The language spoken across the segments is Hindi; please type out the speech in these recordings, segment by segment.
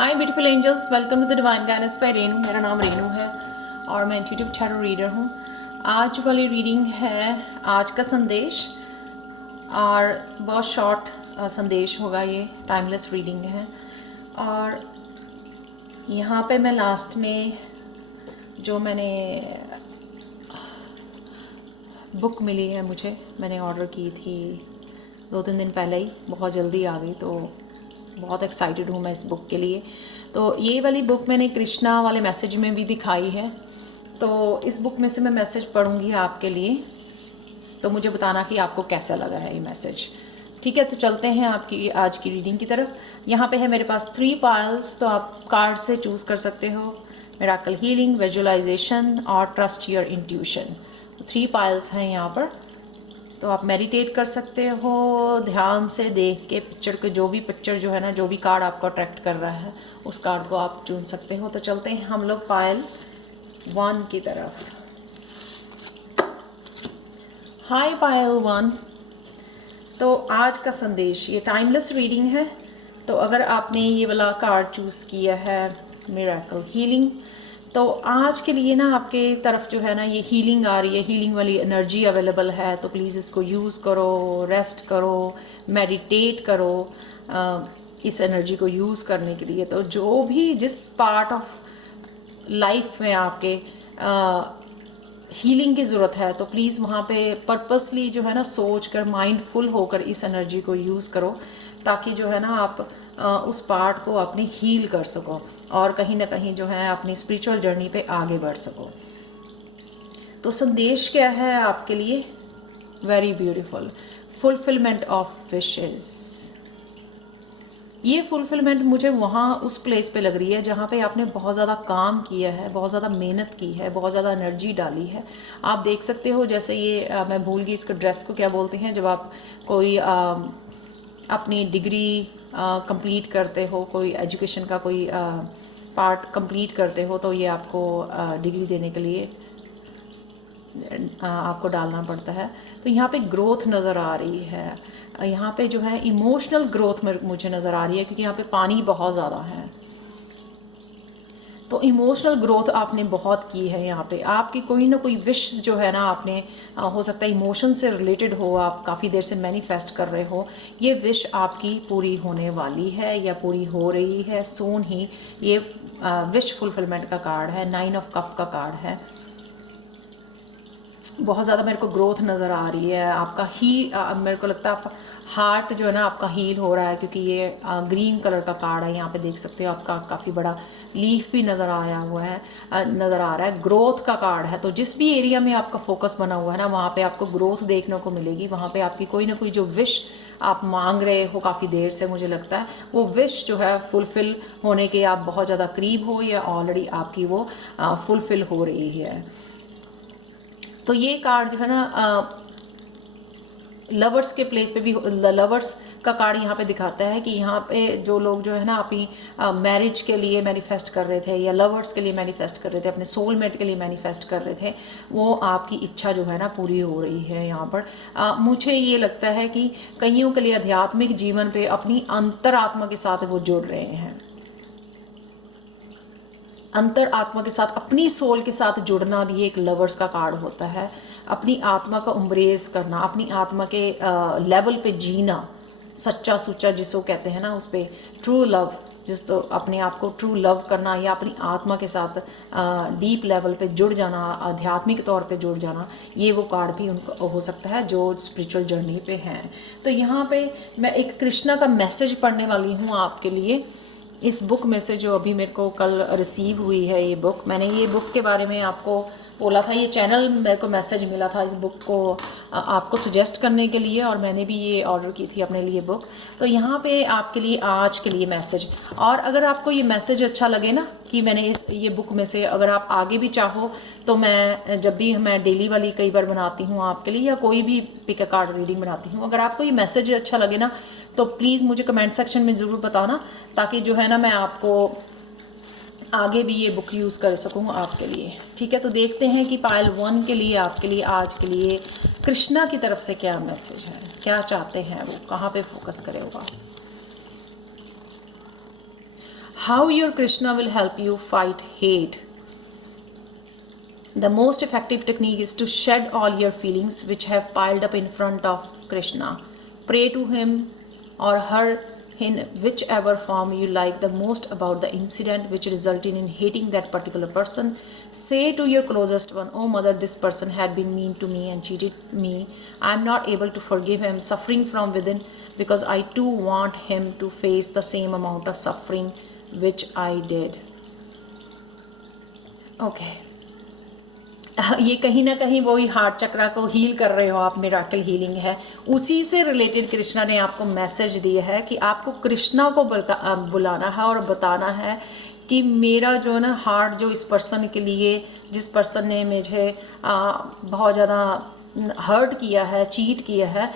Hi beautiful angels, welcome to the divine guidance by Renu. मेरा नाम रेनू है और मैं इंट्यूटिव टैरो रीडर हूँ। आज वाली रीडिंग है आज का संदेश और बहुत शॉर्ट संदेश होगा। ये टाइमलेस रीडिंग है और यहाँ पे मैं लास्ट में जो मैंने बुक मिली है मुझे, मैंने ऑर्डर की थी 2-3 दिन पहले ही, बहुत जल्दी आ गई, तो बहुत एक्साइटेड हूँ मैं इस बुक के लिए। तो ये वाली बुक मैंने कृष्णा वाले मैसेज में भी दिखाई है, तो इस बुक में से मैं मैसेज पढ़ूँगी आपके लिए, तो मुझे बताना कि आपको कैसा लगा है ये मैसेज। ठीक है, तो चलते हैं आपकी आज की रीडिंग की तरफ। यहाँ पे है मेरे पास 3 पाइल्स, तो आप कार्ड से चूज़ कर सकते हो। मिरेकल हीलिंग, विजुअलाइजेशन और ट्रस्ट योर इंट्यूशन। 3 पाइल्स हैं यहाँ पर, तो आप मेडिटेट कर सकते हो, ध्यान से देख के पिक्चर के, जो भी पिक्चर जो है ना, जो भी कार्ड आपको अट्रैक्ट कर रहा है उस कार्ड को आप चुन सकते हो। तो चलते हैं हम लोग पायल 1 की तरफ। हाय पायल 1, तो आज का संदेश, ये टाइमलेस रीडिंग है। तो अगर आपने ये वाला कार्ड चूज़ किया है मिरेकल हीलिंग, तो आज के लिए ना आपके तरफ जो है ना ये हीलिंग आ रही है, हीलिंग वाली एनर्जी अवेलेबल है। तो प्लीज़ इसको यूज़ करो, रेस्ट करो, मेडिटेट करो इस एनर्जी को यूज़ करने के लिए। तो जो भी जिस पार्ट ऑफ लाइफ में आपके हीलिंग की ज़रूरत है, तो प्लीज़ वहाँ पे पर्पसली जो है ना सोच कर, माइंडफुल होकर इस एनर्जी को यूज़ करो, ताकि जो है ना आप उस पार्ट को अपने हील कर सको और कहीं ना कहीं जो है अपनी स्पिरिचुअल जर्नी पे आगे बढ़ सको। तो संदेश क्या है आपके लिए? Very beautiful, fulfilment of wishes. ये फुलफिलमेंट मुझे वहाँ उस प्लेस पे लग रही है जहाँ पे आपने बहुत ज़्यादा काम किया है, बहुत ज़्यादा मेहनत की है, बहुत ज़्यादा एनर्जी डाली है। आप देख सकते हो, जैसे ये मैं भूल गई इसको ड्रेस को क्या बोलते हैं, जब आप कोई अपनी डिग्री कंप्लीट करते हो, कोई एजुकेशन का कोई पार्ट कंप्लीट करते हो, तो ये आपको डिग्री देने के लिए आपको डालना पड़ता है। तो यहाँ पे ग्रोथ नज़र आ रही है, यहाँ पे जो है इमोशनल ग्रोथ में मुझे नज़र आ रही है, क्योंकि यहाँ पे पानी बहुत ज़्यादा है। तो इमोशनल ग्रोथ आपने बहुत की है। यहाँ पे आपकी कोई ना कोई विश जो है ना, आपने हो सकता है इमोशन से रिलेटेड हो, आप काफ़ी देर से मैनिफेस्ट कर रहे हो, ये विश आपकी पूरी होने वाली है या पूरी हो रही है सून ही। ये विश फुलफिलमेंट का कार्ड है, 9 ऑफ कप का कार्ड है। बहुत ज़्यादा मेरे को ग्रोथ नज़र आ रही है आपका मेरे को लगता है आप हार्ट जो है ना आपका हील हो रहा है, क्योंकि ये ग्रीन कलर का कार्ड है। यहाँ पे देख सकते हो आपका काफ़ी बड़ा लीफ भी नज़र आया हुआ है, नज़र आ रहा है। ग्रोथ का कार्ड है, तो जिस भी एरिया में आपका फोकस बना हुआ है ना, वहाँ पे आपको ग्रोथ देखने को मिलेगी। वहाँ पे आपकी कोई ना कोई जो विश आप मांग रहे हो काफ़ी देर से, मुझे लगता है वो विश जो है फुलफ़िल होने के आप बहुत ज़्यादा करीब हो, या ऑलरेडी आपकी वो फुलफ़िल हो रही है। तो ये कार्ड जो है ना लवर्स के प्लेस पे भी, लवर्स का कार्ड यहाँ पे दिखाता है कि यहाँ पे जो लोग जो है ना अपनी मैरिज के लिए मैनिफेस्ट कर रहे थे, या लवर्स के लिए मैनिफेस्ट कर रहे थे, अपने सोलमेट के लिए मैनिफेस्ट कर रहे थे, वो आपकी इच्छा जो है ना पूरी हो रही है। यहाँ पर मुझे ये लगता है कि कईयों के लिए आध्यात्मिक जीवन पे अपनी अंतरात्मा के साथ वो जुड़ रहे हैं। अंतर आत्मा के साथ, अपनी सोल के साथ जुड़ना भी एक लवर्स का कार्ड होता है। अपनी आत्मा का उम्ब्रेस करना, अपनी आत्मा के लेवल पे जीना, सच्चा सुच्चा जिसको कहते हैं ना, उस पर ट्रू लव, जिस तो अपने आप को ट्रू लव करना, या अपनी आत्मा के साथ डीप लेवल पे जुड़ जाना, आध्यात्मिक तौर पे जुड़ जाना, ये वो कार्ड भी उनको हो सकता है जो स्पिरिचुअल जर्नी पे हैं। तो यहाँ पे मैं एक कृष्णा का मैसेज पढ़ने वाली हूँ आपके लिए। इस बुक में से जो अभी मेरे को कल रिसीव हुई है ये बुक, मैंने ये बुक के बारे में आपको बोला था, ये चैनल मेरे को मैसेज मिला था इस बुक को आपको सजेस्ट करने के लिए, और मैंने भी ये ऑर्डर की थी अपने लिए बुक। तो यहाँ पे आपके लिए आज के लिए मैसेज, और अगर आपको ये मैसेज अच्छा लगे ना कि मैंने ये बुक में से, अगर आप आगे भी चाहो तो मैं जब भी मैं डेली वाली कई बार बनाती हूँ आपके लिए, या कोई भी पिक अ कार्ड रीडिंग बनाती हूँ, अगर आपको ये मैसेज अच्छा लगे ना, तो प्लीज़ मुझे कमेंट सेक्शन में ज़रूर बताना, ताकि जो है ना मैं आपको आगे भी ये बुक यूज़ कर सकूँ आपके लिए। ठीक है, तो देखते हैं कि पायल 1 के लिए, आपके लिए आज के लिए कृष्णा की तरफ से क्या मैसेज है, क्या चाहते हैं वो, कहाँ पे फोकस करे होगा। How your Krishna will help you fight hate? The most effective technique is to shed all your feelings which have piled up in front of Krishna. Pray to him or her in whichever form you like the most about the incident which resulted in hating that particular person. Say to your closest one, "Oh mother, this person had been mean to me and cheated me. I am not able to forgive him, suffering from within, because I too want him to face the same amount of suffering which I did." Okay. ये कहीं ना कहीं वही हार्ट चक्रा को हील कर रहे हो आप, मिराकल हीलिंग है। उसी से रिलेटेड कृष्णा ने आपको मैसेज दिया है कि आपको कृष्णा को बुलाना है और बताना है कि मेरा जो ना हार्ट जो इस पर्सन के लिए, जिस पर्सन ने मुझे बहुत ज़्यादा हर्ट किया है, चीट किया है,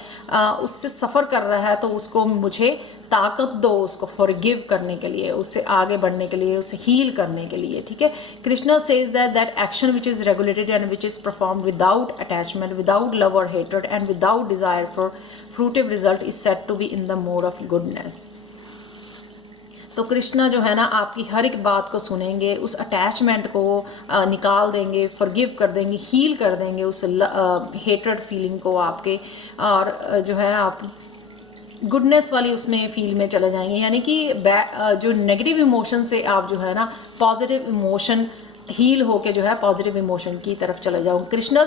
उससे सफ़र कर रहा है, तो उसको मुझे ताकत दो उसको फॉरगिव करने के लिए, उससे आगे बढ़ने के लिए, उसे हील करने के लिए। ठीक है, Krishna says that action which is regulated and which is perform without attachment, without love और hatred and without desire for fruitive result is set to be in the mode of goodness. तो कृष्णा जो है ना आपकी हर एक बात को सुनेंगे, उस अटैचमेंट को निकाल देंगे, फॉरगिव कर देंगे, हील कर देंगे उस हेट्रेड फीलिंग को आपके, और जो है आप गुडनेस वाली उसमें फील में चले जाएंगे। यानी कि जो नेगेटिव इमोशन से आप जो है ना पॉजिटिव इमोशन हील होके जो है पॉजिटिव इमोशन की तरफ चले जाओ। Krishna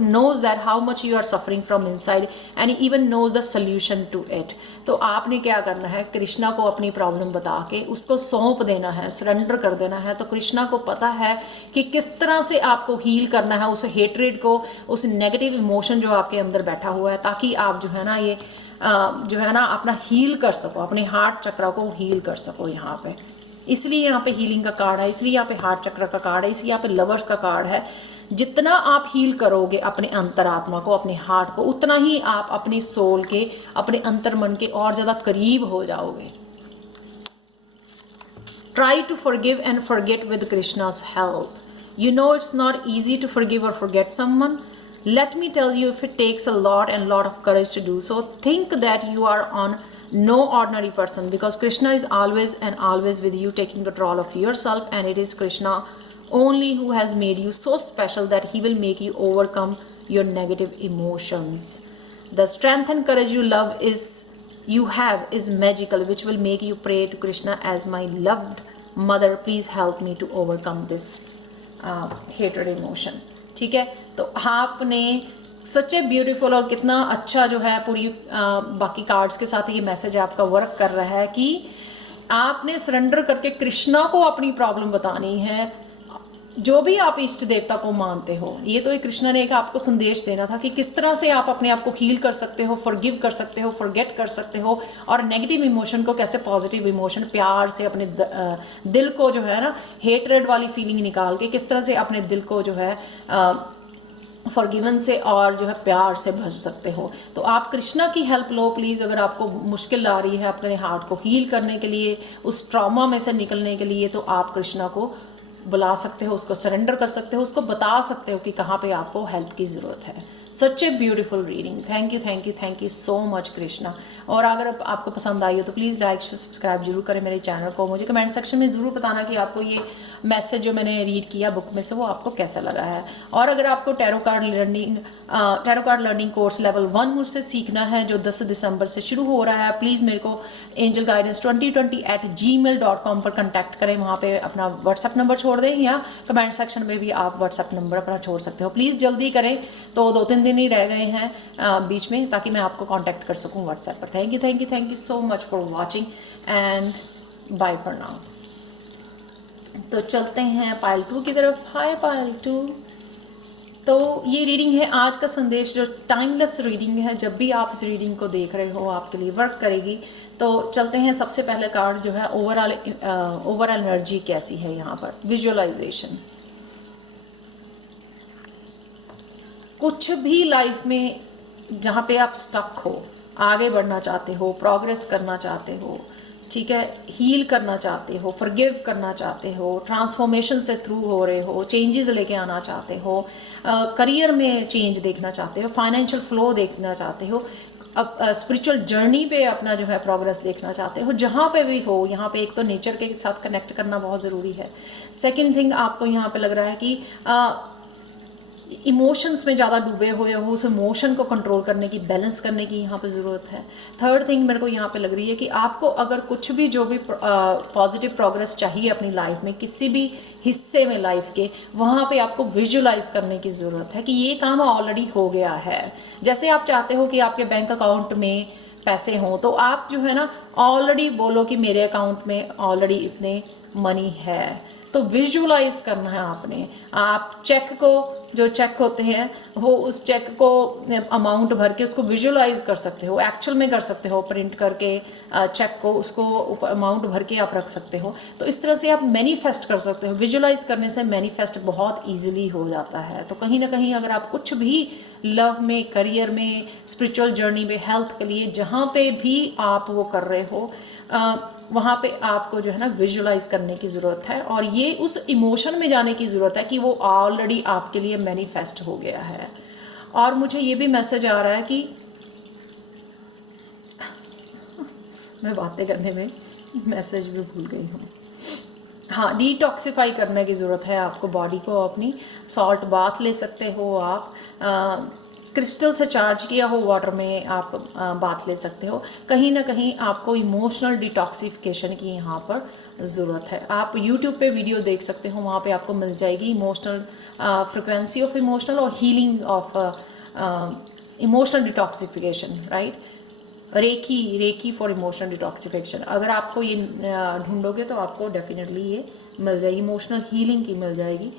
knows that how much you are suffering from inside and even knows the solution to it. तो आपने क्या करना है, कृष्णा को अपनी प्रॉब्लम बता के उसको सौंप देना है, सरेंडर कर देना है। तो कृष्णा को पता है कि किस तरह से आपको हील करना है उस हेट्रेड को, उस नेगेटिव इमोशन जो आपके अंदर बैठा हुआ है, ताकि आप जो है ना ये जो है ना अपना हील कर सको, अपने हार्ट चक्र को हील कर सको यहाँ पे। इसलिए यहाँ पे हीलिंग का कार्ड है, इसलिए यहाँ पे हार्ट चक्र का कार्ड है, इसलिए यहाँ पे लवर्स का कार्ड है। जितना आप हील करोगे अपने अंतरात्मा को, अपने हार्ट को, उतना ही आप अपनी सोल के, अपने अंतर्मन के और ज़्यादा करीब हो जाओगे। Try to forgive and forget with कृष्णा's help. You know it's not easy to forgive or forget someone. Let me tell you, if it takes a lot and lot of courage to do so, think that you are on no ordinary person, because Krishna is always and always with you, taking control of yourself, and it is Krishna only who has made you so special that he will make you overcome your negative emotions. The strength and courage you have is magical, which will make you pray to Krishna as, "My loved mother, please help me to overcome this hatred emotion." ठीक है, तो आपने सच ए ब्यूटीफुल और कितना अच्छा जो है पूरी बाकी कार्ड्स के साथ ये मैसेज आपका वर्क कर रहा है कि आपने सरेंडर करके कृष्णा को अपनी प्रॉब्लम बतानी है। जो भी आप इष्ट देवता को मानते हो, ये तो एक कृष्णा ने एक आपको संदेश देना था कि किस तरह से आप अपने आप को हील कर सकते हो, फॉरगिव कर सकते हो, फॉरगेट कर सकते हो, और नेगेटिव इमोशन को कैसे पॉजिटिव इमोशन प्यार से अपने दिल को जो है ना हेट्रेड वाली फीलिंग निकाल के किस तरह से अपने दिल को जो है फॉरगिवन से और जो है प्यार से भर सकते हो। तो आप कृष्णा की हेल्प लो प्लीज़। अगर आपको मुश्किल आ रही है अपने हार्ट को हील करने के लिए, उस ट्रॉमा में से निकलने के लिए, तो आप कृष्णा को बुला सकते हो, उसको सरेंडर कर सकते हो, उसको बता सकते हो कि कहाँ पे आपको हेल्प की ज़रूरत है। Such a beautiful reading. Thank you thank you thank you so much Krishna. और अगर आपको पसंद आई हो तो प्लीज़ लाइक सब्सक्राइब जरूर करें मेरे चैनल को। मुझे कमेंट सेक्शन में ज़रूर बताना कि आपको ये मैसेज जो मैंने रीड किया बुक में से वो आपको कैसा लगा है। और अगर आपको tarot card learning course level 1 मुझसे सीखना है जो 10 दिसंबर से शुरू हो रहा है, प्लीज़ मेरे को एंजल गाइडेंस 2020@gmail.com पर कॉन्टैक्ट करें। वहाँ पे अपना व्हाट्सएप नंबर छोड़ दें या कमेंट सेक्शन में भी आप व्हाट्सएप नंबर अपना छोड़ सकते हो। प्लीज़ जल्दी करें, तो 2-3 दिन ही रह गए हैं बीच में, ताकि मैं आपको कॉन्टैक्ट कर सकूँ व्हाट्सएप पर। Thank you so much for watching and bye for now. तो चलते हैं पाइल 2 की तरफ। Hi pile 2। तो ये रीडिंग है आज का संदेश जो टाइमलेस रीडिंग है। जब भी आप इस रीडिंग को देख रहे हो आपके लिए वर्क करेगी। तो चलते हैं, सबसे पहले कार्ड जो है ओवरऑल एनर्जी कैसी है यहाँ पर। विजुअलाइजेशन। कुछ भी लाइफ में जहाँ पे आप स्टक हो, आगे बढ़ना चाहते हो, प्रोग्रेस करना चाहते हो, ठीक है, हील करना चाहते हो, फॉरगिव करना चाहते हो, ट्रांसफॉर्मेशन से थ्रू हो रहे हो, चेंजेस लेके आना चाहते हो, करियर में चेंज देखना चाहते हो, फाइनेंशियल फ्लो देखना चाहते हो, अब स्पिरिचुअल जर्नी पे अपना जो है प्रोग्रेस देखना चाहते हो, जहाँ पे भी हो, यहाँ पे एक तो नेचर के साथ कनेक्ट करना बहुत ज़रूरी है। सेकंड थिंग, आपको यहाँ पे लग रहा है कि इमोशंस में ज़्यादा डूबे हुए हो, उस इमोशन को कंट्रोल करने की, बैलेंस करने की यहाँ पे ज़रूरत है। थर्ड थिंग मेरे को यहाँ पे लग रही है कि आपको अगर कुछ भी जो भी पॉजिटिव प्रोग्रेस चाहिए अपनी लाइफ में, किसी भी हिस्से में लाइफ के, वहाँ पे आपको विजुलाइज करने की ज़रूरत है कि ये काम ऑलरेडी हो गया है। जैसे आप चाहते हो कि आपके बैंक अकाउंट में पैसे हों, तो आप जो है ना ऑलरेडी बोलो कि मेरे अकाउंट में ऑलरेडी इतने मनी है, तो विजुलाइज करना है आपने। आप चेक को, जो चेक होते हैं वो उस चेक को अमाउंट भर के उसको विजुलाइज कर सकते हो, एक्चुअल में कर सकते हो, प्रिंट करके चेक को उसको अमाउंट भर के आप रख सकते हो। तो इस तरह से आप मैनिफेस्ट कर सकते हो। विजुलाइज करने से मैनिफेस्ट बहुत ईजिली हो जाता है। तो कहीं ना कहीं अगर आप कुछ भी लव में, करियर में, स्पिरिचुअल जर्नी में, हेल्थ के लिए जहाँ पे भी आप वो कर रहे हो, वहाँ पे आपको जो है ना विजुलाइज करने की ज़रूरत है, और ये उस इमोशन में जाने की ज़रूरत है कि वो ऑलरेडी आपके लिए मैनिफेस्ट हो गया है। और मुझे ये भी मैसेज आ रहा है कि मैं बातें करने में मैसेज भी भूल गई हूँ। हाँ, डिटॉक्सिफाई करने की ज़रूरत है आपको बॉडी को अपनी। सॉल्ट बाथ ले सकते हो आप, क्रिस्टल से चार्ज किया हो वाटर में आप बाथ ले सकते हो। कहीं ना कहीं आपको इमोशनल डिटॉक्सिफिकेशन की यहाँ पर ज़रूरत है। आप यूट्यूब पे वीडियो देख सकते हो, वहाँ पे आपको मिल जाएगी इमोशनल फ्रिक्वेंसी ऑफ इमोशनल और healing of emotional detoxification, right. Reiki for emotional detoxification, अगर आपको ये ढूंढोगे तो आपको डेफिनेटली ये मिल जाएगी, इमोशनल हीलिंग की मिल जाएगी,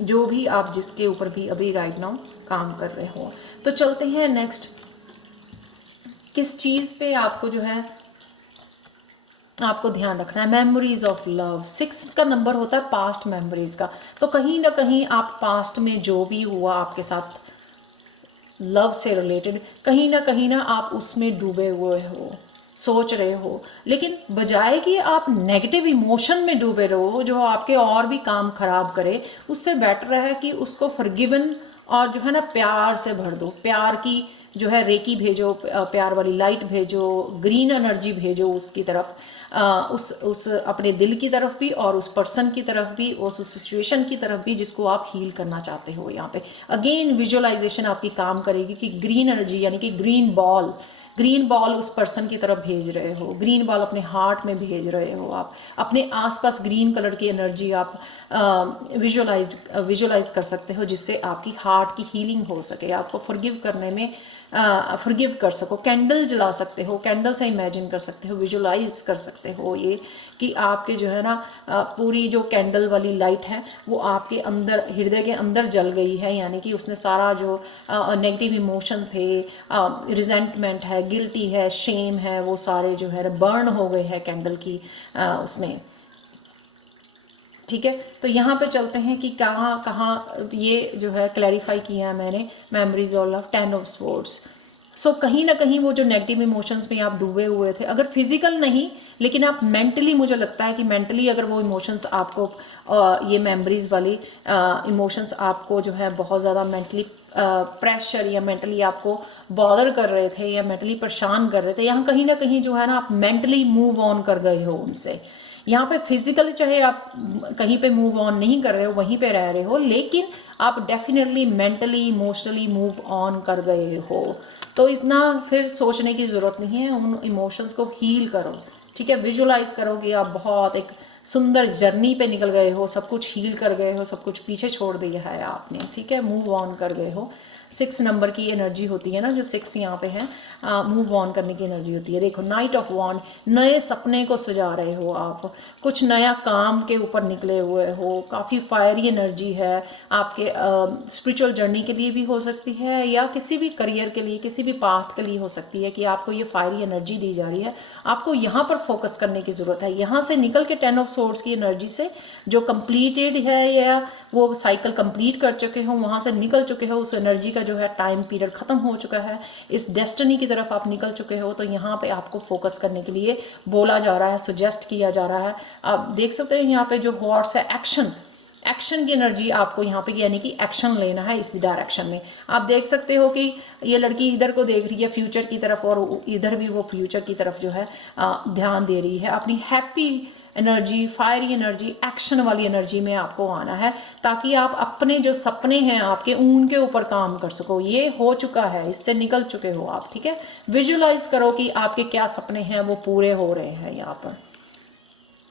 जो भी आप जिसके ऊपर भी अभी राइट नाउ काम कर रहे हो। तो चलते हैं नेक्स्ट, किस चीज़ पे आपको जो है आपको ध्यान रखना है। मेमोरीज ऑफ लव, 6 का नंबर होता है पास्ट मेमोरीज का। तो कहीं ना कहीं आप पास्ट में जो भी हुआ आपके साथ लव से रिलेटेड, कहीं ना आप उसमें डूबे हुए हो, सोच रहे हो, लेकिन बजाय कि आप नेगेटिव इमोशन में डूबे रहो जो आपके और भी काम खराब करे, उससे बेटर है कि उसको फॉरगिवन और जो है ना प्यार से भर दो। प्यार की जो है रेकी भेजो, प्यार वाली लाइट भेजो, ग्रीन एनर्जी भेजो उसकी तरफ, उस अपने दिल की तरफ भी और उस पर्सन की तरफ भी, उस सिचुएशन की तरफ भी जिसको आप हील करना चाहते हो। यहाँ पे अगेन विजुअलाइजेशन आपकी काम करेगी कि ग्रीन एनर्जी यानी कि ग्रीन बॉल उस पर्सन की तरफ भेज रहे हो, ग्रीन बॉल अपने हार्ट में भेज रहे हो, आप अपने आसपास ग्रीन कलर की एनर्जी आप विजुअलाइज कर सकते हो, जिससे आपकी हार्ट की हीलिंग हो सके, आपको फॉरगिव करने में फॉरगिव कर सको। कैंडल जला सकते हो, कैंडल से इमेजिन कर सकते हो, विजुअलाइज कर सकते हो ये कि आपके जो है ना पूरी जो कैंडल वाली लाइट है वो आपके अंदर, हृदय के अंदर जल गई है, यानी कि उसने सारा जो नेगेटिव इमोशंस थे, रिजेंटमेंट है, गिल्टी है, शेम है, वो सारे जो है बर्न हो गए हैं कैंडल की उसमें। ठीक है, तो यहाँ पे चलते हैं कि कहाँ कहाँ ये जो है क्लैरिफाई किया है मैंने। Memories all of 10 of swords. So कहीं ना कहीं वो जो नेगेटिव इमोशंस में आप डूबे हुए थे, अगर फिजिकल नहीं लेकिन आप मेंटली, मुझे लगता है कि मेंटली अगर वो इमोशंस आपको ये मेमोरीज वाली इमोशंस आपको जो है बहुत ज़्यादा मेंटली प्रेशर या मेंटली आपको बॉदर कर रहे थे या मेंटली परेशान कर रहे थे, यहाँ कहीं ना कहीं जो है ना आप मेंटली मूव ऑन कर गए हो उनसे। यहाँ पे फिजिकली चाहे आप कहीं पे मूव ऑन नहीं कर रहे हो, वहीं पे रह रहे हो, लेकिन आप definitely mentally emotionally move on कर गए हो। तो इतना फिर सोचने की ज़रूरत नहीं है, उन इमोशंस को हील करो। ठीक है, विजुलाइज करो कि आप बहुत एक सुंदर जर्नी पे निकल गए हो, सब कुछ हील कर गए हो, सब कुछ पीछे छोड़ दिया है आपने। ठीक है, मूव ऑन कर गए हो। 6 नंबर की एनर्जी होती है ना, जो 6 यहाँ पे है, मूव ऑन करने की एनर्जी होती है। देखो नाइट ऑफ वॉन्ड, नए सपने को सजा रहे हो आप, कुछ नया काम के ऊपर निकले हुए हो, काफ़ी फायरी एनर्जी है आपके स्पिरिचुअल जर्नी के लिए भी हो सकती है, या किसी भी करियर के लिए, किसी भी पाथ के लिए हो सकती है कि आपको ये फायरी एनर्जी दी जा रही है। आपको यहाँ पर फोकस करने की ज़रूरत है। यहाँ से निकल के 10 ऑफ सोर्ड्स की एनर्जी से जो कंप्लीटेड है या वो साइकिल कंप्लीट कर चुके हो, वहाँ से निकल चुके हो, उस एनर्जी का जो है टाइम पीरियड ख़त्म हो चुका है, इस डेस्टिनी की तरफ आप निकल चुके हो। तो यहाँ पे आपको फोकस करने के लिए बोला जा रहा है, सजेस्ट किया जा रहा है। आप देख सकते हो यहाँ पे जो हॉर्स है, एक्शन, एक्शन की एनर्जी आपको यहाँ पे, यानी कि एक्शन लेना है इस डायरेक्शन में। आप देख सकते हो कि ये लड़की इधर को देख रही है फ्यूचर की तरफ, और इधर भी वो फ्यूचर की तरफ जो है ध्यान दे रही है। अपनी happy energy, fiery energy, action वाली एनर्जी में आपको आना है, ताकि आप अपने जो सपने हैं आपके उनके ऊपर काम कर सको। ये हो चुका है, इससे निकल चुके हो आप, ठीक है। विजुअलाइज करो कि आपके क्या सपने हैं वो पूरे हो रहे हैं यहाँ पर।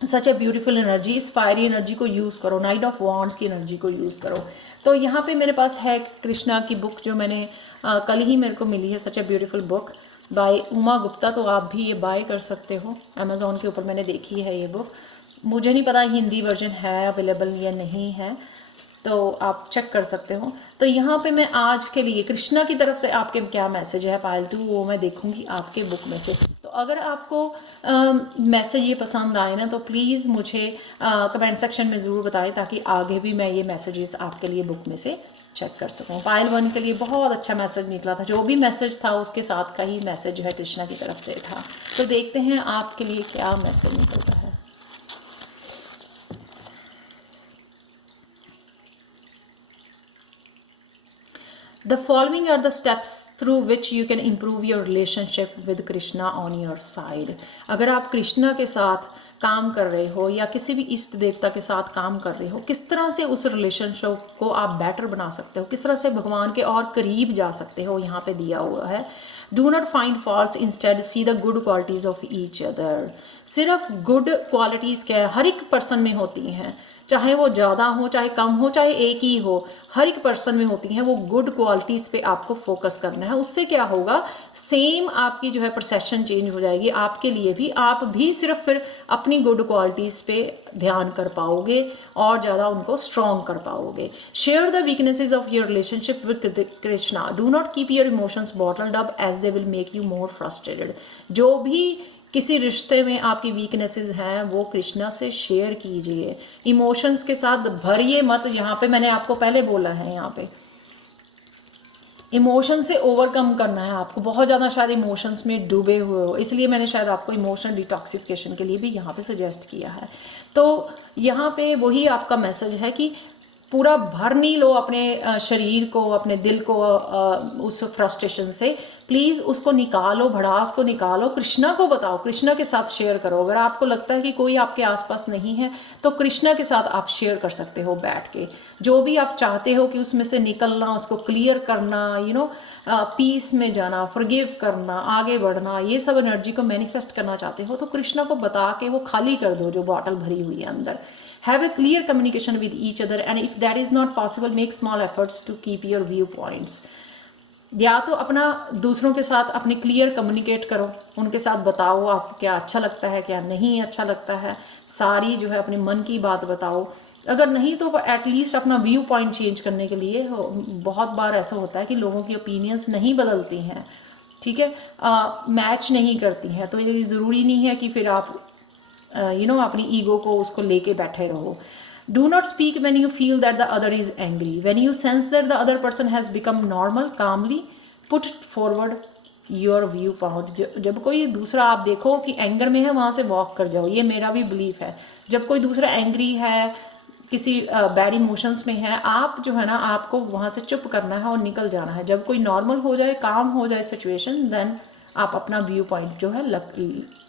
सच ए ब्यूटीफुल एनर्जी, इस फायरी एनर्जी को यूज़ करो, नाइट ऑफ वॉन्ड्स की एनर्जी को यूज़ करो। तो यहाँ पे मेरे पास है कृष्णा की बुक, जो मैंने कल ही मेरे को मिली है, such a beautiful book by Uma Gupta. तो आप भी ये बाय कर सकते हो, अमेज़ॉन के ऊपर मैंने देखी है ये बुक। मुझे नहीं पता हिंदी वर्जन है अवेलेबल या नहीं है, तो आप चेक कर सकते हो। तो यहाँ पे मैं आज के लिए कृष्णा की तरफ से आपके क्या मैसेज है पायल टू, वो मैं देखूँगी आपके बुक में से। तो अगर आपको मैसेज ये पसंद आए ना, तो प्लीज़ मुझे कमेंट सेक्शन में ज़रूर बताएं, ताकि आगे भी मैं ये मैसेजेस आपके लिए बुक में से चेक कर सकूँ। पायल 1 के लिए बहुत अच्छा मैसेज निकला था, जो भी मैसेज था उसके साथ का ही मैसेज जो है कृष्णा की तरफ से था। तो देखते हैं आपके लिए क्या मैसेज निकलता है। The following are the steps through which you can improve your relationship with Krishna on your side. अगर आप कृष्णा के साथ काम कर रहे हो या किसी भी इष्ट देवता के साथ काम कर रहे हो, किस तरह से उस रिलेशनशिप को आप बेटर बना सकते हो, किस तरह से भगवान के और करीब जा सकते हो, यहाँ पे दिया हुआ है। Do not find faults, instead see the good qualities of each other. सिर्फ गुड क्वालिटीज़ क्या है, हर एक पर्सन में होती हैं, चाहे वो ज़्यादा हो चाहे कम हो चाहे एक ही हो, हर एक पर्सन में होती हैं। वो गुड क्वालिटीज़ पे आपको फोकस करना है। उससे क्या होगा, सेम आपकी जो है परसेप्शन चेंज हो जाएगी आपके लिए भी। आप भी सिर्फ फिर अपनी गुड क्वालिटीज़ पे ध्यान कर पाओगे और ज़्यादा उनको स्ट्रॉन्ग कर पाओगे। Share the weaknesses of your relationship with Krishna. Do not keep your emotions bottled up as they will make you more frustrated. जो भी किसी रिश्ते में आपकी वीकनेसेस हैं वो कृष्णा से शेयर कीजिए, इमोशंस के साथ भरिए मत। यहाँ पे मैंने आपको पहले बोला है, यहाँ पे इमोशन से ओवरकम करना है आपको। बहुत ज़्यादा शायद इमोशंस में डूबे हुए हो, इसलिए मैंने शायद आपको इमोशनल डिटॉक्सिफिकेशन के लिए भी यहाँ पे सजेस्ट किया है। तो यहाँ पे वही आपका मैसेज है कि पूरा भर नहीं लो अपने शरीर को, अपने दिल को उस फ्रस्ट्रेशन से। प्लीज़ उसको निकालो, भड़ास को निकालो, कृष्णा को बताओ, कृष्णा के साथ शेयर करो। अगर आपको लगता है कि कोई आपके आसपास नहीं है, तो कृष्णा के साथ आप शेयर कर सकते हो बैठ के। जो भी आप चाहते हो कि उसमें से निकलना, उसको क्लियर करना, पीस में जाना, फॉरगिव करना, आगे बढ़ना, ये सब एनर्जी को मैनिफेस्ट करना चाहते हो, तो कृष्णा को बता के वो खाली कर दो जो बॉटल भरी हुई है अंदर। Have a clear communication with each other, and if that is not possible, make small efforts to keep your viewpoints. या तो अपना दूसरों के साथ अपने क्लियर कम्युनिकेट करो, उनके साथ बताओ आपको क्या अच्छा लगता है, क्या नहीं अच्छा लगता है, सारी जो है अपने मन की बात बताओ। अगर नहीं तो एटलीस्ट अपना व्यू पॉइंट चेंज करने के लिए, बहुत बार ऐसा होता है कि लोगों की ओपिनियंस नहीं बदलती हैं, ठीक है, मैच नहीं करती हैं। तो ये ज़रूरी नहीं है कि फिर आप अपनी ईगो को उसको लेके बैठे रहो। Do not speak when you feel that the other is angry. When you sense that the other person has become normal, calmly put forward your viewpoint. जब कोई दूसरा आप देखो कि एंगर में है, वहाँ से वॉक कर जाओ। ये मेरा भी बिलीफ है। जब कोई दूसरा एंग्री है, किसी बैड इमोशंस में है, आप जो है ना, आपको वहाँ से चुप करना है और निकल जाना है। जब कोई नॉर्मल हो जाए, काम हो जाए सिचुएशन, देन आप अपना व्यू पॉइंट जो है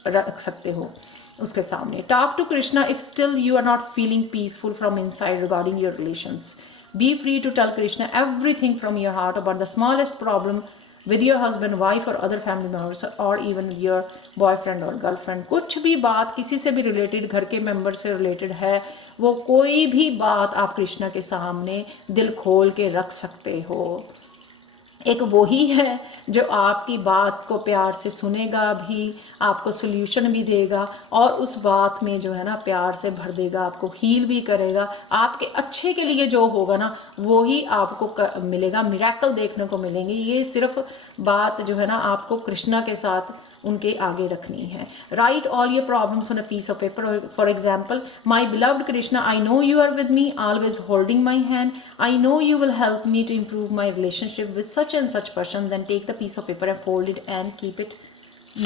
रख सकते हो उसके सामने। Talk to Krishna if still you are not feeling peaceful from inside regarding your relations. Be free to tell Krishna everything from your heart about the smallest problem with your husband, wife और अदर फैमिली मेम्बर्स और इवन योर बॉयफ्रेंड और गर्लफ्रेंड। कुछ भी बात किसी से भी रिलेटेड, घर के मेंबर से रिलेटेड है, वो कोई भी बात आप कृष्णा के सामने दिल खोल के रख सकते हो। एक वही है जो आपकी बात को प्यार से सुनेगा भी, आपको सोल्यूशन भी देगा और उस बात में जो है ना प्यार से भर देगा, आपको हील भी करेगा। आपके अच्छे के लिए जो होगा ना वो ही आपको मिलेगा, मिरेकल देखने को मिलेंगे। ये सिर्फ बात जो है ना आपको कृष्णा के साथ उनके आगे रखनी है। Write all your problems on a piece of paper. For example, my beloved Krishna, I know you are with me, always holding my hand. I know you will help me to improve my relationship with such and such person. Then take the piece of paper and fold it and keep it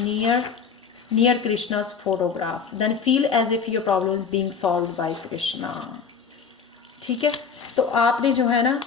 near Krishna's photograph. Then feel as if your problem is being solved by Krishna. ठीक है। तो आपने जो है ना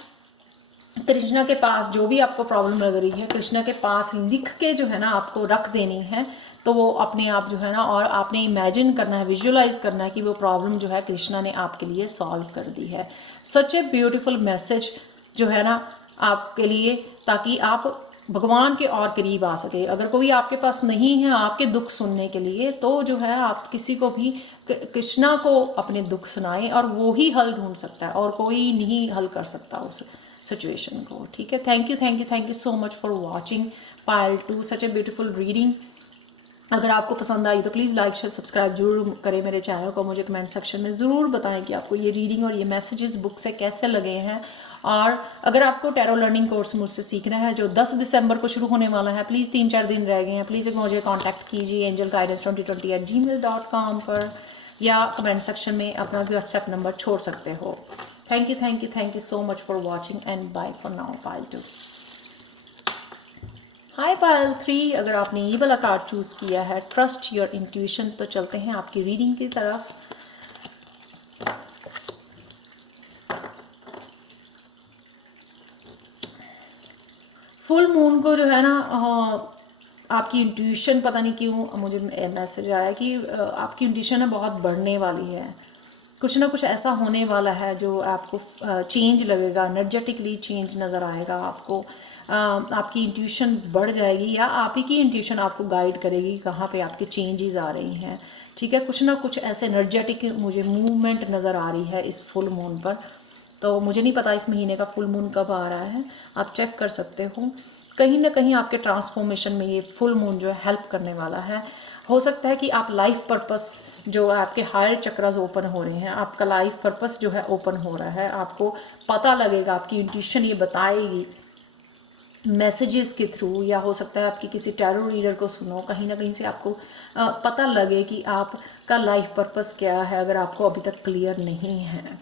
कृष्णा के पास जो भी आपको प्रॉब्लम लग रही है, कृष्णा के पास लिख के जो है ना आपको रख देनी है। तो वो अपने आप जो है ना, और आपने इमेजिन करना है, विजुअलाइज करना है कि वो प्रॉब्लम जो है कृष्णा ने आपके लिए सॉल्व कर दी है। सच ए ब्यूटीफुल मैसेज जो है ना आपके लिए, ताकि आप भगवान के और करीब आ सके। अगर कोई आपके पास नहीं है आपके दुख सुनने के लिए, तो जो है आप किसी को भी कृष्णा को अपने दुख सुनाएं और वो ही हल ढूंढ सकता है, और कोई नहीं हल कर सकता उस सिचुएशन को। ठीक है। Thank you so much for watching Payal 2, such a beautiful reading. अगर आपको पसंद आई तो प्लीज़ लाइक शेयर सब्सक्राइब जरूर करें मेरे चैनल को। मुझे कमेंट सेक्शन में ज़रूर बताएं कि आपको ये रीडिंग और ये मैसेजेस बुक से कैसे लगे हैं। और अगर आपको टैरो लर्निंग कोर्स मुझसे सीखना है जो 10 दिसंबर को शुरू होने वाला है, प्लीज़ 3-4 दिन रह गए हैं, प्लीज़ मुझे कॉन्टैक्ट कीजिए angelguidance2020@gmail.com पर, या कमेंट सेक्शन में अपना भी व्हाट्सएप नंबर छोड़ सकते हो। Thank you so much for watching and bye for now. Payal 2। Hi Payal 3, अगर आपने ये वाला कार्ड चूज़ किया है ट्रस्ट योर इंट्यूशन, तो चलते हैं आपकी रीडिंग की तरफ। फुल मून को जो है ना आपकी इंट्यूशन, पता नहीं क्यों मुझे मैसेज आया कि आपकी इंट्यूशन है बहुत बढ़ने वाली है। कुछ ना कुछ ऐसा होने वाला है जो आपको चेंज लगेगा, एनर्जेटिकली चेंज नज़र आएगा आपको। आपकी इंट्यूशन बढ़ जाएगी, या आप ही की इंट्यूशन आपको गाइड करेगी कहाँ पे आपके चेंजेस आ रही हैं। ठीक है। कुछ ना कुछ ऐसे एनर्जेटिक मुझे मूवमेंट नज़र आ रही है इस फुल मून पर। तो मुझे नहीं पता इस महीने का फुल मून कब आ रहा है, आप चेक कर सकते हो। कहीं ना कहीं आपके ट्रांसफॉर्मेशन में ये फुल मून जो है हेल्प करने वाला है। हो सकता है कि आप लाइफ पर्पस जो आपके हायर चक्रास ओपन हो रहे हैं, आपका लाइफ पर्पस जो है ओपन हो रहा है, आपको पता लगेगा, आपकी इंट्यूशन ये बताएगी मैसेजेस के थ्रू, या हो सकता है आपकी किसी टैरो रीडर को सुनो, कहीं ना कहीं से आपको पता लगे कि आपका लाइफ पर्पस क्या है, अगर आपको अभी तक क्लियर नहीं है।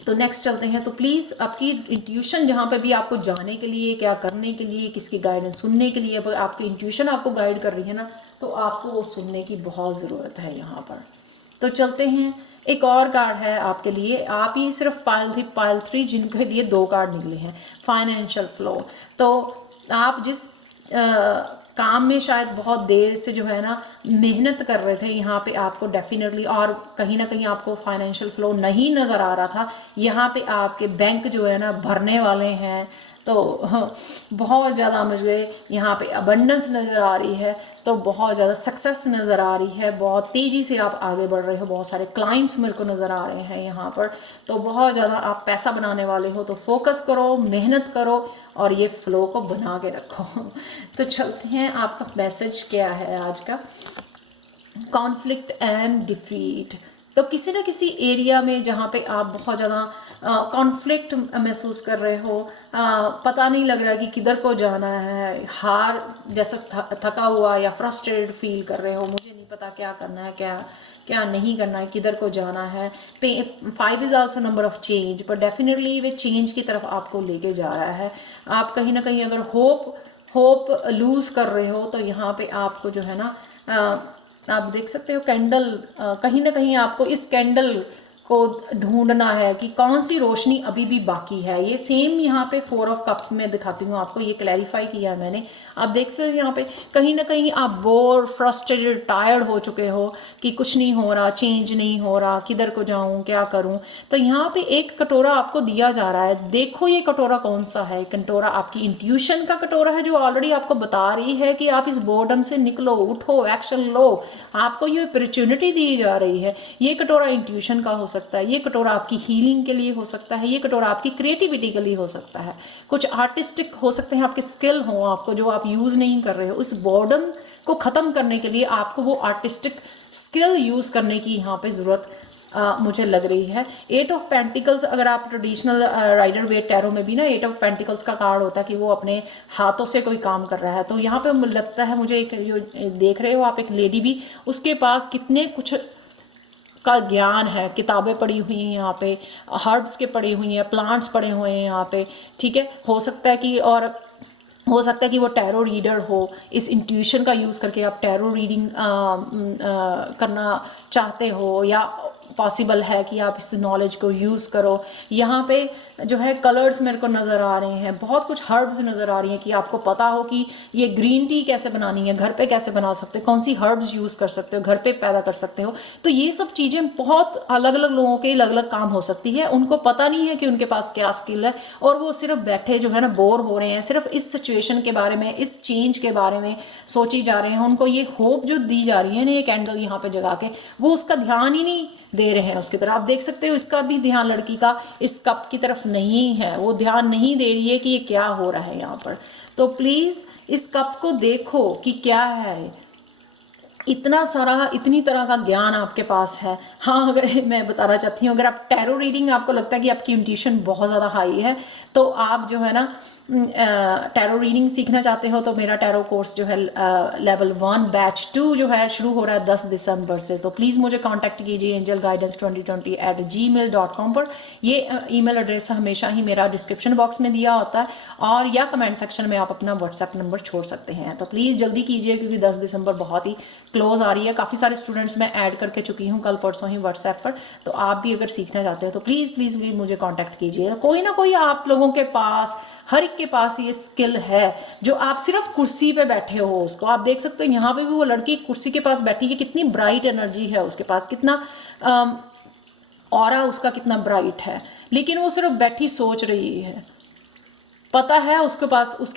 तो नेक्स्ट चलते हैं। तो प्लीज़ आपकी इंट्यूशन जहाँ पे भी आपको जाने के लिए, क्या करने के लिए, किसकी गाइडेंस सुनने के लिए, अगर आपकी इंट्यूशन आपको गाइड कर रही है ना, तो आपको वो सुनने की बहुत ज़रूरत है यहाँ पर। तो चलते हैं। एक और कार्ड है आपके लिए, आप ही सिर्फ पायल 3 जिनके लिए 2 कार्ड निकले हैं। Financial flow. तो आप जिस काम में शायद बहुत देर से जो है ना मेहनत कर रहे थे, यहाँ पे आपको डेफिनेटली, और कहीं ना कहीं आपको फाइनेंशियल फ्लो नहीं नज़र आ रहा था, यहाँ पे आपके बैंक जो है ना भरने वाले हैं। तो बहुत ज़्यादा मुझे यहाँ पे अबंडेंस नज़र आ रही है, तो बहुत ज़्यादा सक्सेस नज़र आ रही है, बहुत तेज़ी से आप आगे बढ़ रहे हो, बहुत सारे क्लाइंट्स मेरे को नज़र आ रहे हैं यहाँ पर। तो बहुत ज़्यादा आप पैसा बनाने वाले हो, तो फोकस करो, मेहनत करो और ये फ्लो को बना के रखो। तो चलते हैं, आपका मैसेज क्या है आज का। Conflict and defeat. तो किसी न किसी एरिया में जहाँ पे आप बहुत ज़्यादा कॉन्फ्लिक्ट महसूस कर रहे हो, पता नहीं लग रहा कि किधर को जाना है, हार जैसा थका हुआ या फ्रस्ट्रेटेड फील कर रहे हो, मुझे नहीं पता क्या करना है, क्या नहीं करना है, किधर को जाना है। 5 is also number of change, पर डेफिनेटली वे चेंज की तरफ आपको लेके जा रहा है। आप कहीं ना कहीं अगर होप लूज़ कर रहे हो, तो यहाँ पे आपको जो है ना आप देख सकते हो कैंडल, कहीं ना कहीं आपको इस कैंडल को ढूंढना है कि कौन सी रोशनी अभी भी बाकी है। ये सेम यहाँ पे 4 ऑफ कप में दिखाती हूँ आपको, ये क्लैरिफाई किया है मैंने। आप देख सकते हो यहाँ पे कहीं ना कहीं आप बोर, फ्रस्ट्रेटेड, टायर्ड हो चुके हो कि कुछ नहीं हो रहा, चेंज नहीं हो रहा, किधर को जाऊँ, क्या करूँ। तो यहाँ पे एक कटोरा आपको दिया जा रहा है, देखो ये कटोरा कौन सा है। कटोरा आपकी इंट्यूशन का कटोरा है, जो ऑलरेडी आपको बता रही है कि आप इस बोर्डम से निकलो, उठो, एक्शन लो, आपको ये अपॉर्चुनिटी दी जा रही है। ये कटोरा इंट्यूशन का हो सकता है, ये कटोरा आपकी हीलिंग के लिए हो सकता है, ये कटोरा आपकी क्रिएटिविटी के लिए हो सकता है, कुछ आर्टिस्टिक हो सकते हैं आपके स्किल हो, आपको जो आप यूज़ नहीं कर रहे हो। इस बोर्डम को ख़त्म करने के लिए आपको वो आर्टिस्टिक स्किल यूज़ करने की यहाँ पे ज़रूरत मुझे लग रही है। 8 ऑफ पेंटिकल्स, अगर आप ट्रेडिशनल राइडर वेट टैरो में भी ना 8 ऑफ पेंटिकल्स का कार्ड होता है कि वो अपने हाथों से कोई काम कर रहा है। तो यहाँ पे लगता है मुझे, एक जो देख रहे हो आप, एक लेडी भी, उसके पास कितने कुछ का ज्ञान है, किताबें पढ़ी हुई हैं यहाँ पे, हर्ब्स के पढ़ी हुई हैं, प्लांट्स पढ़े हुए हैं यहाँ पे। ठीक है। हो सकता है कि, और हो सकता है कि वो टैरो रीडर हो, इस इंट्यूशन का यूज़ करके आप टैरो रीडिंग करना चाहते हो, या पॉसिबल है कि आप इस नॉलेज को यूज़ करो। यहाँ पे जो है कलर्स मेरे को नज़र आ रहे हैं, बहुत कुछ हर्ब्स नज़र आ रही हैं कि आपको पता हो कि ये ग्रीन टी कैसे बनानी है, घर पे कैसे बना सकते हो, कौन सी हर्ब्स यूज़ कर सकते हो, घर पे पैदा कर सकते हो। तो ये सब चीज़ें बहुत अलग अलग लोगों के अलग अलग काम हो सकती है, उनको पता नहीं है कि उनके पास क्या स्किल है, और वो सिर्फ बैठे जो है ना बोर हो रहे हैं, सिर्फ इस सिचुएशन के बारे में, इस चेंज के बारे में सोची जा रहे हैं। उनको ये होप जो दी जा रही है ना, ये कैंडल यहाँ पे जगा के, वो उसका ध्यान ही नहीं दे रहे हैं उसकी तरफ। आप देख सकते हो इसका भी ध्यान लड़की का इस कप की तरफ नहीं है, वो ध्यान नहीं दे रही है कि ये क्या हो रहा है यहाँ पर। तो प्लीज़ इस कप को देखो कि क्या है, इतना सारा इतनी तरह का ज्ञान आपके पास है। हाँ, अगर मैं बताना चाहती हूँ, अगर आप टैरो रीडिंग, आपको लगता है कि आपकी इंट्यूशन बहुत ज़्यादा हाई है, तो आप जो है ना टैरो रीडिंग सीखना चाहते हो, तो मेरा टैरो कोर्स जो है लेवल 1 बैच 2 जो है शुरू हो रहा है 10 दिसंबर से। तो प्लीज़ मुझे कांटेक्ट कीजिए angelguidance2020@gmail.com पर। ये ईमेल एड्रेस हमेशा ही मेरा डिस्क्रिप्शन बॉक्स में दिया होता है, और या कमेंट सेक्शन में आप अपना व्हाट्सएप नंबर छोड़ सकते हैं। तो प्लीज़ जल्दी कीजिए, क्योंकि 10 दिसंबर बहुत ही क्लोज आ रही है। काफ़ी सारे स्टूडेंट्स मैं ऐड करके चुकी हूँ कल परसों ही व्हाट्सएप पर। तो आप भी अगर सीखना चाहते हो तो प्लीज़ प्लीज़ प्लीज़ मुझे कांटेक्ट कीजिए। कोई ना कोई आप लोगों के पास, हर एक के पास ये स्किल है, जो आप सिर्फ कुर्सी पे बैठे हो उसको आप देख सकते हो। यहाँ पे भी वो लड़की कुर्सी के पास बैठी है, कितनी ब्राइट एनर्जी है उसके पास, कितना ऑरा उसका कितना ब्राइट है, लेकिन वो सिर्फ बैठी सोच रही है। पता है उसके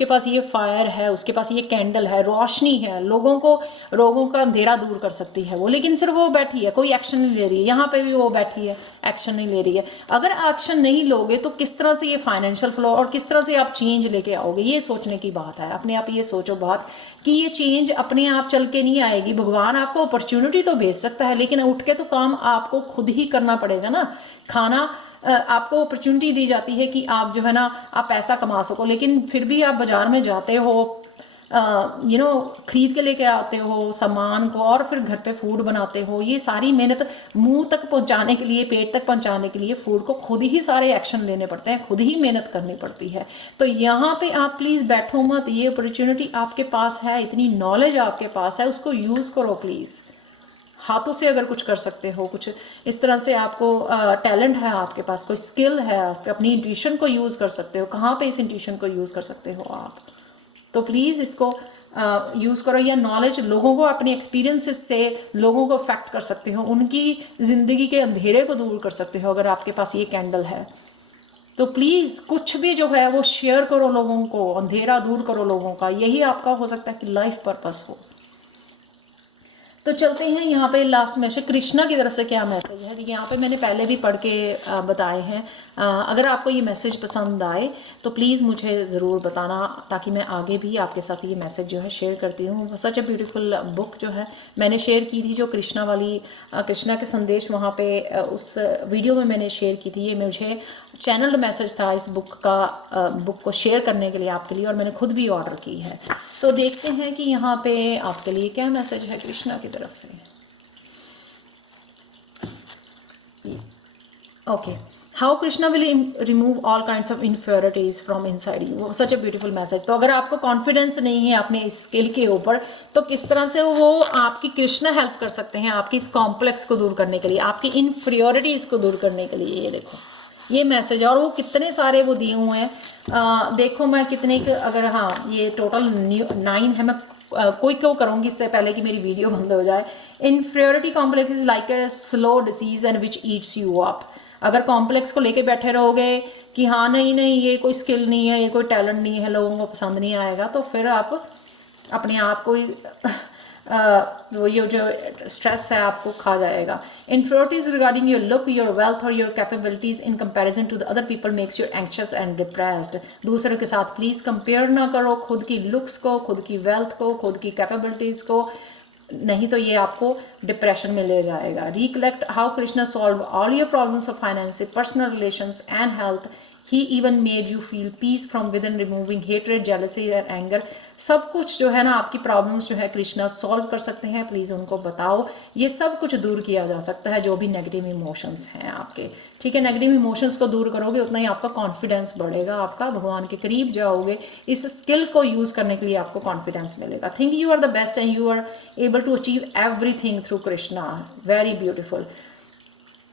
पास ये फायर है, उसके पास ये कैंडल है, रोशनी है, रोगों का अंधेरा दूर कर सकती है वो, लेकिन सिर्फ वो बैठी है, कोई एक्शन नहीं ले रही है। यहाँ पे भी वो बैठी है, एक्शन नहीं ले रही है। अगर एक्शन नहीं लोगे तो किस तरह से ये फाइनेंशियल फ्लो और किस तरह से आप चेंज लेके आओगे, ये सोचने की बात है। अपने आप ये सोचो बात कि ये चेंज अपने आप चल के नहीं आएगी। भगवान आपको अपॉर्चुनिटी तो भेज सकता है, लेकिन उठ के तो काम आपको खुद ही करना पड़ेगा ना। खाना आपको अपॉर्चुनिटी दी जाती है कि आप जो है ना आप पैसा कमा सको, लेकिन फिर भी आप बाज़ार में जाते हो, खरीद के लेके आते हो सामान को, और फिर घर पे फूड बनाते हो। ये सारी मेहनत मुंह तक पहुंचाने के लिए, पेट तक पहुंचाने के लिए फूड को खुद ही सारे एक्शन लेने पड़ते हैं, खुद ही मेहनत करनी पड़ती है। तो यहाँ पे आप प्लीज़ बैठो मत, ये अपॉर्चुनिटी आपके पास है, इतनी नॉलेज आपके पास है, उसको यूज़ करो प्लीज़। हाथों से अगर कुछ कर सकते हो, कुछ इस तरह से आपको टैलेंट है, आपके पास कोई स्किल है, आप अपनी इंट्यूशन को यूज़ कर सकते हो। कहाँ पे इस इंट्यूशन को यूज़ कर सकते हो आप? तो प्लीज़ इसको यूज़ करो। या नॉलेज, लोगों को अपने एक्सपीरियंसेस से लोगों को अफेक्ट कर सकते हो, उनकी ज़िंदगी के अंधेरे को दूर कर सकते हो अगर आपके पास ये कैंडल है। तो प्लीज़ कुछ भी जो है वो शेयर करो लोगों को, अंधेरा दूर करो लोगों का। यही आपका हो सकता है कि लाइफ पर्पस हो। तो चलते हैं यहाँ पे लास्ट मैसेज कृष्णा की तरफ से क्या मैसेज है। यहाँ पे मैंने पहले भी पढ़ के बताए हैं। अगर आपको ये मैसेज पसंद आए तो प्लीज़ मुझे ज़रूर बताना, ताकि मैं आगे भी आपके साथ ये मैसेज जो है शेयर करती हूँ। सच ए ब्यूटीफुल बुक जो है मैंने शेयर की थी, जो कृष्णा वाली कृष्णा के संदेश वहाँ पे उस वीडियो में मैंने शेयर की थी। ये मुझे चैनल मैसेज था इस बुक को शेयर करने के लिए आपके लिए, और मैंने खुद भी ऑर्डर की है। तो देखते हैं कि यहाँ पे आपके लिए क्या मैसेज है कृष्णा की तरफ से। Okay, how Krishna will remove all kinds of inferiorities from inside you. Such a beautiful message. तो अगर आपको कॉन्फिडेंस नहीं है अपने इस स्किल के ऊपर, तो किस तरह से वो आपकी कृष्णा हेल्प कर सकते हैं आपकी इस कॉम्प्लेक्स को दूर करने के लिए, आपकी इन्फीरियोरिटीज को दूर करने के लिए। ये देखो ये मैसेज, और वो कितने सारे वो दिए हुए हैं। देखो मैं कितने अगर, हाँ ये टोटल 9 है। मैं कोई क्यों करूँगी इससे पहले कि मेरी वीडियो बंद हो जाए। Inferiority complex is like a slow disease and which Yeats you up. अगर कॉम्प्लेक्स को लेके बैठे रहोगे कि हाँ नहीं ये कोई स्किल नहीं है, ये कोई टैलेंट नहीं है, लोगों को पसंद नहीं आएगा, तो फिर आप अपने आप को ही वो ये जो स्ट्रेस है आपको खा जाएगा। Inferiorities regarding your look, your wealth और your capabilities in comparison to the other people makes you anxious and depressed. दूसरों के साथ प्लीज़ कंपेयर ना करो खुद की लुक्स को, खुद की वेल्थ को, खुद की कैपेबिलिटीज़ को, नहीं तो ये आपको डिप्रेशन में ले जाएगा। Recollect how Krishna solve all your problems of finance, personal relations and health. He even made you feel peace from within, removing hatred, jealousy and anger। सब कुछ जो है ना आपकी प्रॉब्लम्स जो है कृष्णा सॉल्व कर सकते हैं। प्लीज़ उनको बताओ, ये सब कुछ दूर किया जा सकता है, जो भी नेगेटिव इमोशंस हैं आपके। ठीक है, नेगेटिव इमोशंस को दूर करोगे उतना ही आपका कॉन्फिडेंस बढ़ेगा, आपका भगवान के करीब जाओगे। इस स्किल को यूज़ करने के लिए आपको कॉन्फिडेंस मिलेगा। Think you are the best and you are able to achieve everything through Krishna. Very beautiful.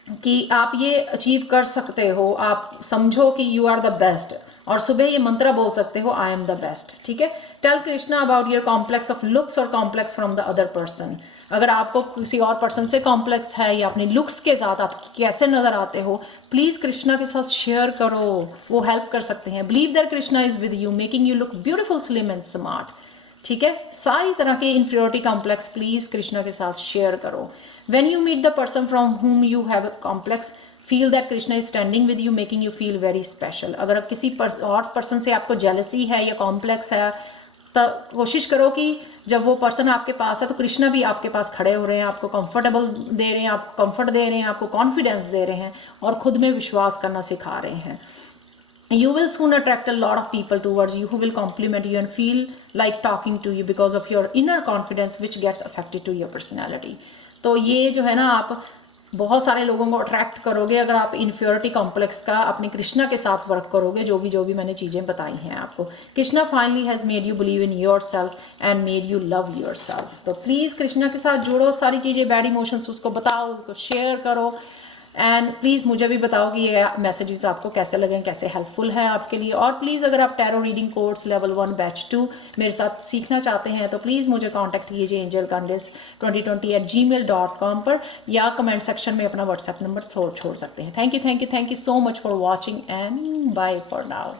कि आप ये अचीव कर सकते हो, आप समझो कि यू आर द बेस्ट, और सुबह ये मंत्र बोल सकते हो, आई एम द बेस्ट। ठीक है। Tell Krishna about your complex of looks और complex from the other person. अगर आपको किसी और पर्सन से कॉम्प्लेक्स है या अपने लुक्स के साथ आप कैसे नजर आते हो, प्लीज कृष्णा के साथ शेयर करो, वो हेल्प कर सकते हैं। Believe that Krishna is with you, making you look beautiful, slim and smart. ठीक है। सारी तरह के इन्फीरियोरिटी कॉम्प्लेक्स प्लीज कृष्णा के साथ शेयर करो। When you meet the person from whom you have a complex, feel that Krishna is standing with you, making you feel very special. अगर किसी और पर्सन से आपको जेलसी है या कॉम्प्लेक्स है, तो कोशिश करो कि जब वो पर्सन आपके पास है तो कृष्णा भी आपके पास खड़े हो रहे हैं, आपको कंफर्टेबल दे रहे हैं, आपको कंफर्ट दे रहे हैं, आपको कॉन्फिडेंस दे रहे हैं और खुद में विश्वास करना सिखा रहे हैं। You will soon attract a lot of people towards you who will compliment you and feel like talking to you because of your inner confidence which gets affected to your personality. तो ये जो है ना, आप बहुत सारे लोगों को अट्रैक्ट करोगे अगर आप इन्फ्योरिटी कॉम्प्लेक्स का अपने कृष्णा के साथ वर्क करोगे, जो भी मैंने चीज़ें बताई हैं आपको। Krishna finally has made you believe in your self and made you love your self. तो प्लीज़ कृष्णा के साथ जुड़ो, सारी चीज़ें, बैड इमोशंस उसको बताओ, उसको शेयर करो, एंड प्लीज़ मुझे भी बताओ कि ये मैसेजेस आपको कैसे लगे, कैसे हेल्पफुल है आपके लिए। और प्लीज़ अगर आप tarot reading course level 1 batch 2 मेरे साथ सीखना चाहते हैं तो प्लीज़ मुझे कांटेक्ट कीजिए angelcandice2020@gmail.com पर, या कमेंट सेक्शन में अपना व्हाट्सएप नंबर छोड़ सकते हैं। Thank you so much for watching and bye for now.